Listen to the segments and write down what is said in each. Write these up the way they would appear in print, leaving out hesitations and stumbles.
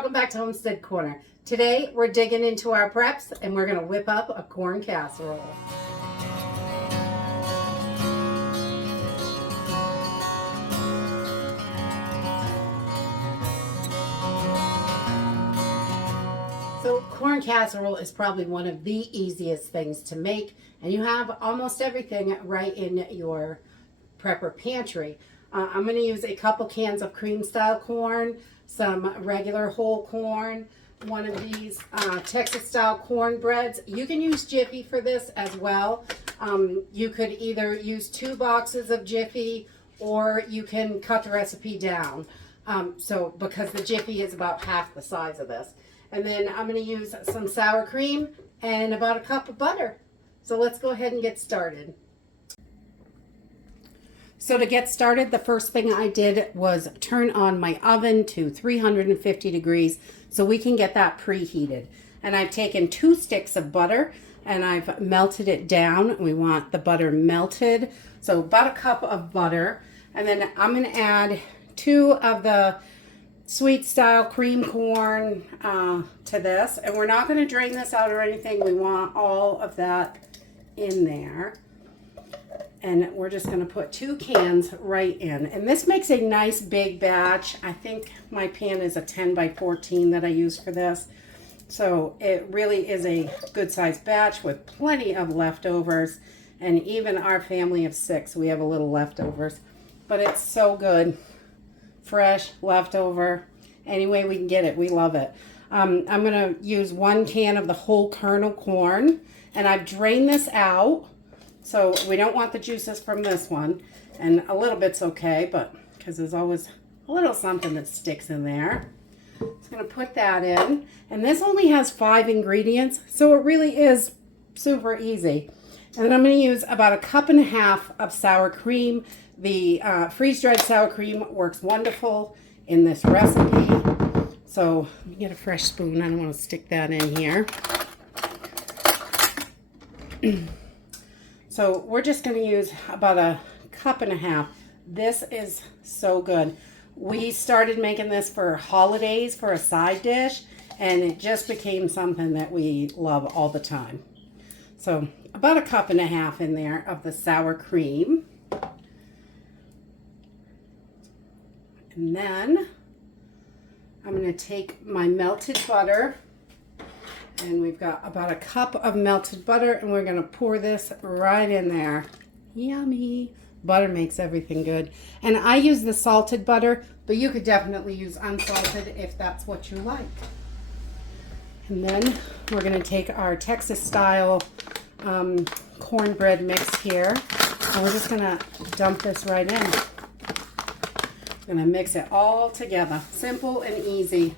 welcome back to Homestead Corner. Today we're digging into our preps and we're going to whip up a corn casserole. So corn casserole is probably one of the easiest things to make, and you have almost everything right in your Prepper Pantry. I'm going to use a couple cans of cream style corn, some regular whole corn, one of these Texas style cornbreads. You can use Jiffy for this as well. You could either use 2 boxes of Jiffy or you can cut the recipe down. Because the Jiffy is about half the size of this. And then I'm going to use some sour cream and about a cup of butter. So let's go ahead and get started. So to get started, the first thing I did was turn on my oven to 350 degrees so we can get that preheated. And I've taken 2 sticks of butter and I've melted it down. We want the butter melted. So about a cup of butter. And then I'm going to add 2 of the sweet style cream corn to this. And we're not going to drain this out or anything. We want all of that in there. And we're just going to put 2 cans right in. And this makes a nice big batch. I think my pan is a 10 by 14 that I use for this. So it really is a good sized batch with plenty of leftovers. And even our family of 6, we have a little leftovers. But it's so good. Fresh, leftover. Any way we can get it, we love it. I'm going to use 1 can of the whole kernel corn. And I've drained this out. So we don't want the juices from this one, and a little bit's okay, but because there's always a little something that sticks in there. Just going to put that in, and this only has 5 ingredients, so it really is super easy. And then I'm going to use about a cup and a half of sour cream. The freeze-dried sour cream works wonderful in this recipe. So let me get a fresh spoon. I don't want to stick that in here. So we're just going to use about a cup and a half. This is so good. We started making this for holidays for a side dish, and it just became something that we love all the time. So about a cup and a half in there of the sour cream. And then I'm going to take my melted butter. And we've got about a cup of melted butter, and we're going to pour this right in there. Yummy. Butter makes everything good. And I use the salted butter, but you could definitely use unsalted if that's what you like. And then we're going to take our Texas style cornbread mix here, and we're just going to dump this right in. We're going to mix it all together. Simple and easy.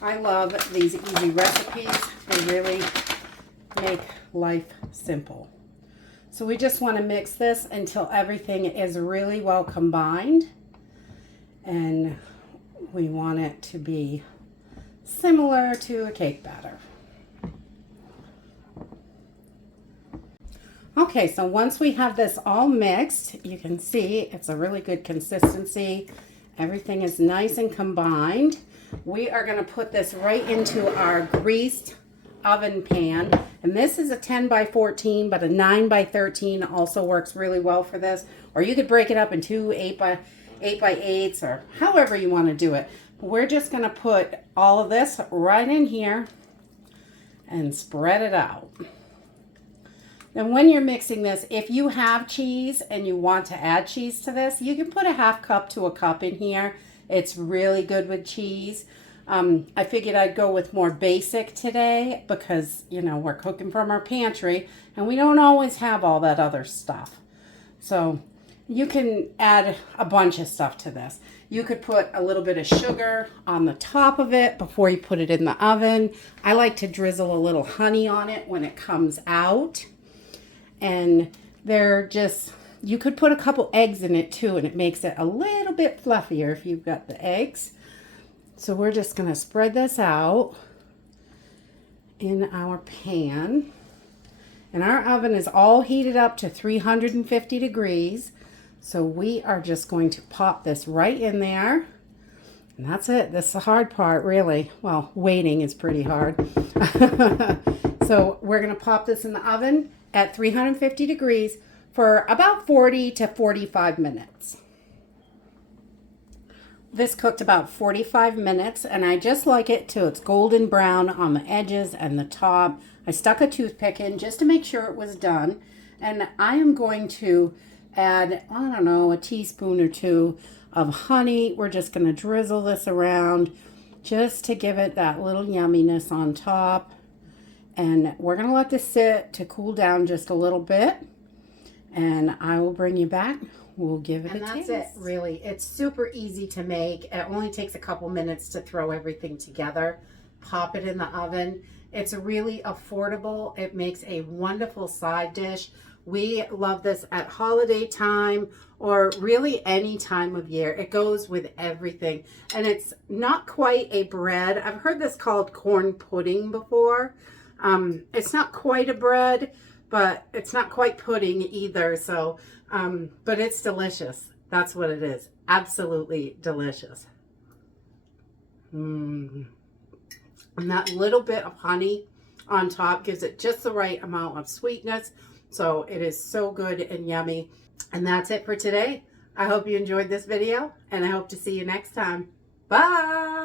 I love these easy recipes. They really make life simple. So we just want to mix this until everything is really well combined. And we want it to be similar to a cake batter. Okay, so once we have this all mixed, you can see it's a really good consistency. Everything is nice and combined. We are going to put this right into our greased oven pan. And this is a 10 by 14, but a 9 by 13 also works really well for this. Or you could break it up into 8 by 8s or however you want to do it. We're just going to put all of this right in here and spread it out. Then when you're mixing this, if you have cheese and you want to add cheese to this, you can put a half cup to a cup in here. It's really good with cheese. I figured I'd go with more basic today because, you know, we're cooking from our pantry and we don't always have all that other stuff. So you can add a bunch of stuff to this. You could put a little bit of sugar on the top of it before you put it in the oven. I like to drizzle a little honey on it when it comes out. And they're just... You could put a couple eggs in it too, and it makes it a little bit fluffier if you've got the eggs. So we're just going to spread this out in our pan. And our oven is all heated up to 350 degrees. So we are just going to pop this right in there. And that's it. That's the hard part, really. Well, waiting is pretty hard. So we're going to pop this in the oven at 350 degrees for about 40 to 45 minutes. This cooked about 45 minutes, and I just like it till it's golden brown on the edges and the top. I stuck a toothpick in just to make sure it was done. And I am going to add, I don't know, a teaspoon or two of honey. We're just going to drizzle this around just to give it that little yumminess on top. And we're going to let this sit to cool down just a little bit. And I will bring you back. We'll give it a taste. And that's it, really. It's super easy to make. It only takes a couple minutes to throw everything together. Pop it in the oven. It's really affordable. It makes a wonderful side dish. We love this at holiday time or really any time of year. It goes with everything. And it's not quite a bread. I've heard this called corn pudding before. It's not quite a bread, but it's not quite pudding either. So, but it's delicious. That's what it is. Absolutely delicious. And that little bit of honey on top gives it just the right amount of sweetness. So it is so good and yummy. And that's it for today. I hope you enjoyed this video, and I hope to see you next time. Bye.